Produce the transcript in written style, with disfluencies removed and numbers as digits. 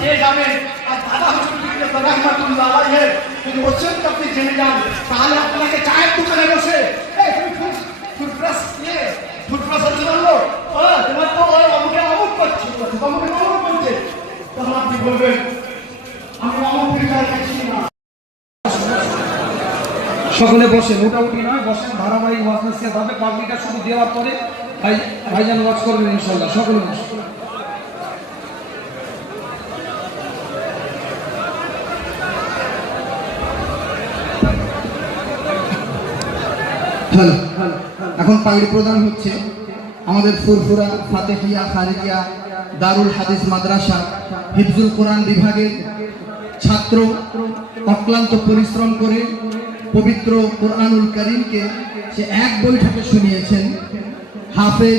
পেয়ে যাবেন। আর দাদা হুজুর রাহমাতুল্লাহ আলাইহি যদি ওসিয়ত আপনি জেনে যান, তাহলে আপনাকে চায়ের দোকানে বসে এই তুমি টুথব্রাশ হচ্ছে না, তোমার তো ওই অমুকে অমুক করছে, অমুকে অমুক করছে, তখন আপনি বলবেন আমি অমুক ফিল্টার খাচ্ছি না। সকলে বসে, মোটামুটি নয়, বসেন। ধারাবাহিক ওয়াজ নসিহত হবে। পাবলিকটা শুরু দেওয়ার পরে ভাইজান ওয়াজ করবেন ইনশাআল্লাহ। সকলে বসে। হ্যালো, এখন পাগড়ি প্রদান হচ্ছে আমাদের ফুরফুরা ফাতেহিয়া খারিজিয়া দারুল হাদিস মাদ্রাসা হিফজুল কোরআন বিভাগের ছাত্র, অক্লান্ত পরিশ্রম করে পবিত্র কোরআনুল কারীমকে সে এক বৈঠকে শুনিয়েছেন। হাফেজ